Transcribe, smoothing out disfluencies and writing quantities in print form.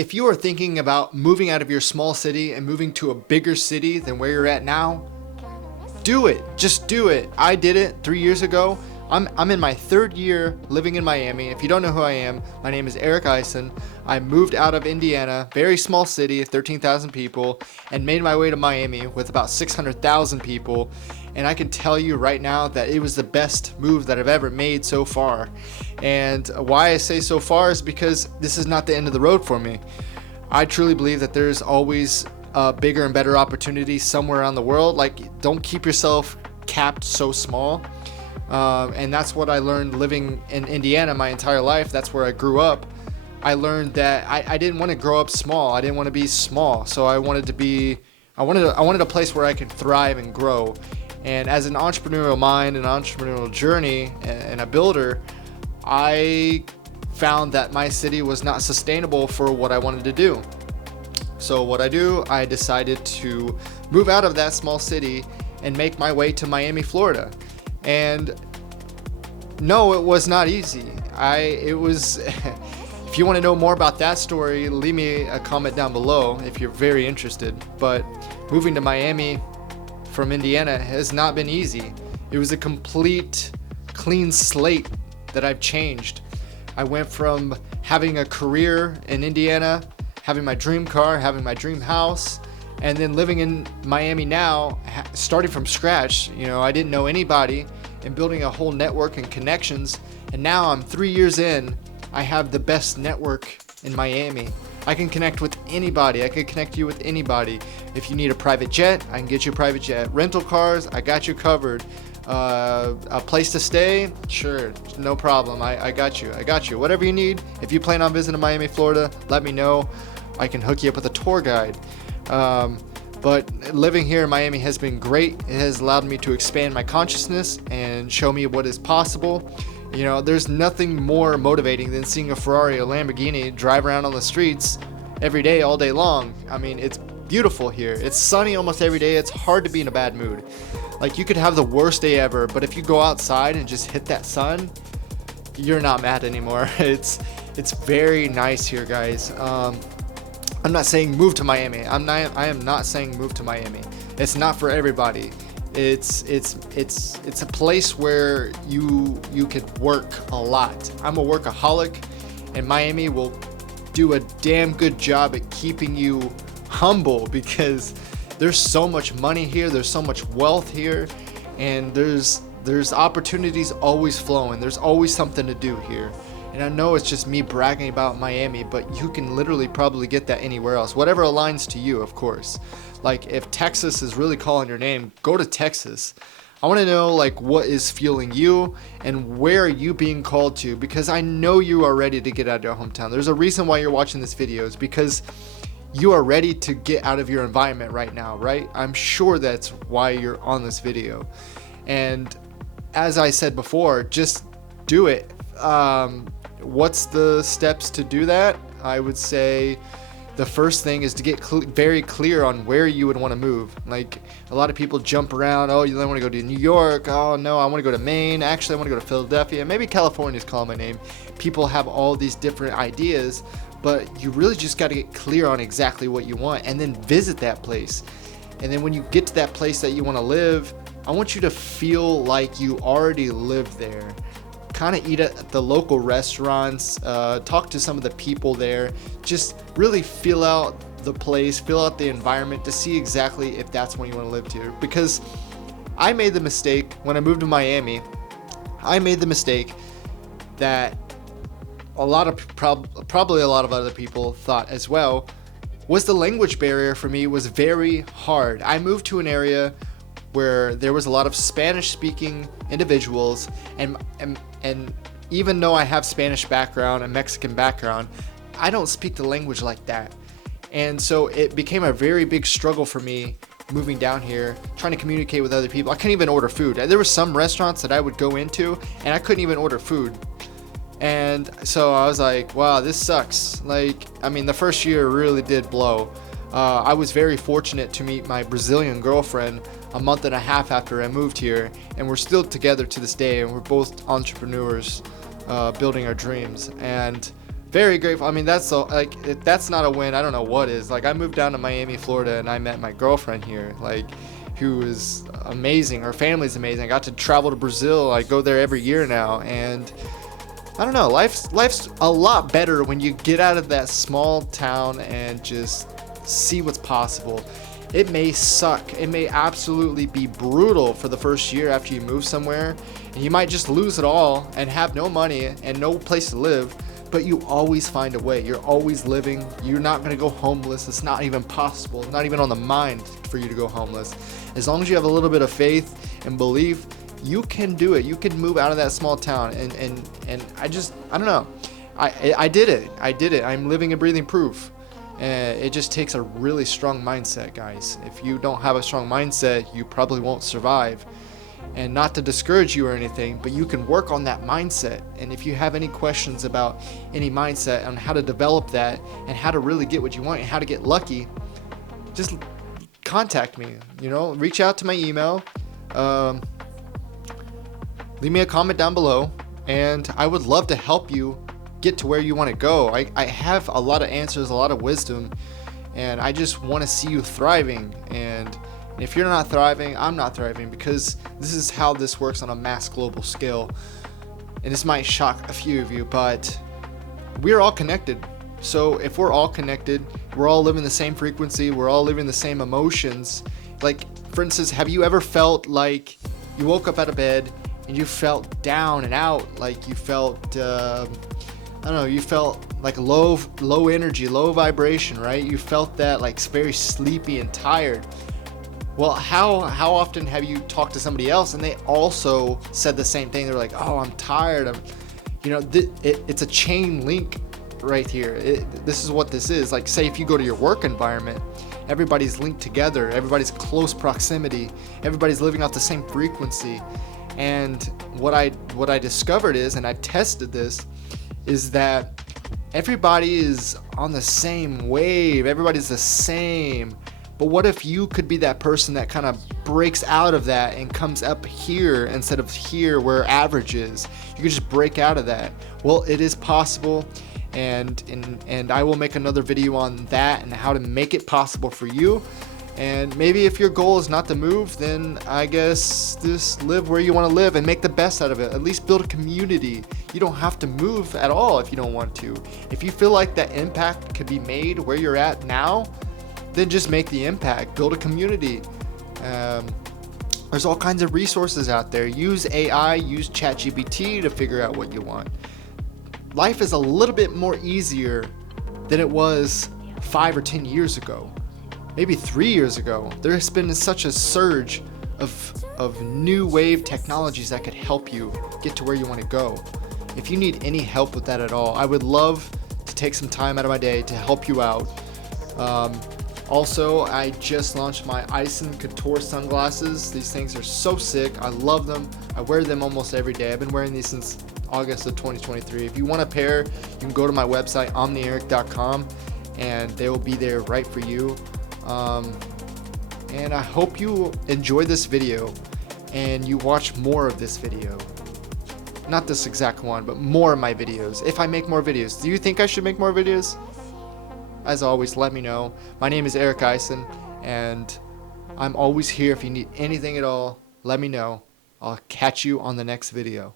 If you are thinking about moving out of your small city and moving to a bigger city than where you're at now, do it. Just do it. I did it 3 years ago. I'm in my third year living in Miami. If you don't know who I am, my name is Eric Eisen. I moved out of Indiana, very small city, 13,000 people, and made my way to Miami with about 600,000 people. And I can tell you right now that it was the best move that I've ever made so far. And why I say so far is because this is not the end of the road for me. I truly believe that there's always bigger and better opportunities somewhere around the world. Like, don't keep yourself capped so small. And that's what I learned living in Indiana my entire life. That's where I grew up. I learned that I didn't want to grow up small. I didn't want to be small. So I wanted a place where I could thrive and grow. And as an entrepreneurial mind, an entrepreneurial journey, and a builder, I found that my city was not sustainable for what I wanted to do. So what I decided to move out of that small city and make my way to Miami, Florida. And no, it was not easy. If you want to know more about that story, leave me a comment down below if you're very interested. But moving to Miami from Indiana has not been easy. It was a complete clean slate that I've changed. I went from having a career in Indiana, having my dream car, having my dream house, and then living in Miami now, starting from scratch. I didn't know anybody, and building a whole network and connections. And now I'm 3 years in, I have the best network in Miami. I can connect with anybody. I can connect you with anybody. If you need a private jet, I can get you a private jet. Rental cars, I got you covered. A place to stay, sure, no problem. I got you. Whatever you need. If you plan on visiting Miami, Florida, let me know. I can hook you up with a tour guide. But living here in Miami has been great. It has allowed me to expand my consciousness and show me what is possible. There's nothing more motivating than seeing a Ferrari or Lamborghini drive around on the streets every day, all day long. I mean, it's beautiful here. It's sunny almost every day. It's hard to be in a bad mood. Like, you could have the worst day ever, but if you go outside and just hit that sun, you're not mad anymore. It's very nice here, guys. I'm not saying move to Miami. I am not saying move to Miami. It's not for everybody. It's a place where you could work a lot. I'm a workaholic, and Miami will do a damn good job at keeping you humble, because there's so much money here, there's so much wealth here, and there's opportunities always flowing. There's always something to do here. And I know it's just me bragging about Miami, but you can literally probably get that anywhere else. Whatever aligns to you, of course. Like, if Texas is really calling your name, go to Texas. I want to know, like, what is fueling you and where are you being called to? Because I know you are ready to get out of your hometown. There's a reason why you're watching this video. It's because you are ready to get out of your environment right now, right? I'm sure that's why you're on this video. And as I said before, just do it. What's the steps to do that? I would say the first thing is to get very clear on where you would want to move. Like, a lot of people jump around. Oh, you want to go to New York? Oh no, I want to go to Maine. Actually, I want to go to Philadelphia. Maybe California's calling my name. People have all these different ideas, but you really just got to get clear on exactly what you want, and then visit that place. And then when you get to that place that you want to live, I want you to feel like you already live there. Kind of eat at the local restaurants, talk to some of the people there, just really feel out the place, feel out the environment to see exactly if that's when you want to live here. Because I made the mistake when I moved to Miami. I made the mistake that probably a lot of other people thought as well, was the language barrier for me was very hard. I moved to an area where there was a lot of Spanish speaking individuals, and even though I have Spanish background and Mexican background, I don't speak the language like that. And so it became a very big struggle for me moving down here, trying to communicate with other people. I couldn't even order food. There were some restaurants that I would go into and I couldn't even order food. And so I was like, wow, this sucks. Like, I mean, the first year really did blow. I was very fortunate to meet my Brazilian girlfriend a month and a half after I moved here, and we're still together to this day, and we're both entrepreneurs building our dreams. And Very grateful. I mean, that's so like if that's not a win, I don't know what is. Like I moved down to Miami, Florida, and I met my girlfriend here, like who is amazing. Her family's amazing. I got to travel to Brazil. I go there every year now, and I don't know. Life's a lot better when you get out of that small town and just see what's possible. It may suck. It may absolutely be brutal for the first year after you move somewhere, and you might just lose it all and have no money and no place to live. But you always find a way. You're always living. You're not going to go homeless. It's not even possible. It's not even on the mind for you to go homeless. As long as you have a little bit of faith and belief, you can do it. You can move out of that small town. And I don't know. I did it. I did it. I'm living and breathing proof. It just takes a really strong mindset, guys. If you don't have a strong mindset, you probably won't survive. And not to discourage you or anything, but you can work on that mindset. And if you have any questions about any mindset on how to develop that and how to really get what you want and how to get lucky, just contact me. Reach out to my email, leave me a comment down below, and I would love to help you get to where you want to go. I have a lot of answers, a lot of wisdom, and I just want to see you thriving. And if you're not thriving, I'm not thriving, because this is how this works on a mass global scale. And this might shock a few of you, but we're all connected. So if we're all connected, we're all living the same frequency, we're all living the same emotions. Like, for instance, have you ever felt like you woke up out of bed and you felt down and out? Like you felt, you felt like low energy, low vibration, right? You felt that, like very sleepy and tired. Well, how often have you talked to somebody else and they also said the same thing? They're like, oh, I'm tired. It's a chain link right here. This is what this is. Like, say if you go to your work environment, everybody's linked together. Everybody's close proximity. Everybody's living off the same frequency. And what I discovered is, and I tested this, is that everybody is on the same wave. Everybody's the same. But what if you could be that person that kind of breaks out of that and comes up here instead of here where average is? You could just break out of that. Well, it is possible, and I will make another video on that and how to make it possible for you. And maybe if your goal is not to move, then I guess just live where you want to live and make the best out of it. At least build a community. You don't have to move at all if you don't want to. If you feel like that impact could be made where you're at now, then just make the impact. Build a community. There's all kinds of resources out there. Use AI, use ChatGPT to figure out what you want. Life is a little bit more easier than it was 5 or 10 years ago. Maybe 3 years ago. There has been such a surge of new wave technologies that could help you get to where you want to go. If you need any help with that at all, I would love to take some time out of my day to help you out. Also, I just launched my Ison Couture sunglasses. These things are so sick. I love them. I wear them almost every day. I've been wearing these since August of 2023. If you want a pair, you can go to my website, omnieric.com, and they will be there right for you. And I hope you enjoy this video and you watch more of this video. Not this exact one, but more of my videos. If I make more videos. Do you think I should make more videos? As always, let me know. My name is Eric Ison, and I'm always here if you need anything at all. Let me know. I'll catch you on the next video.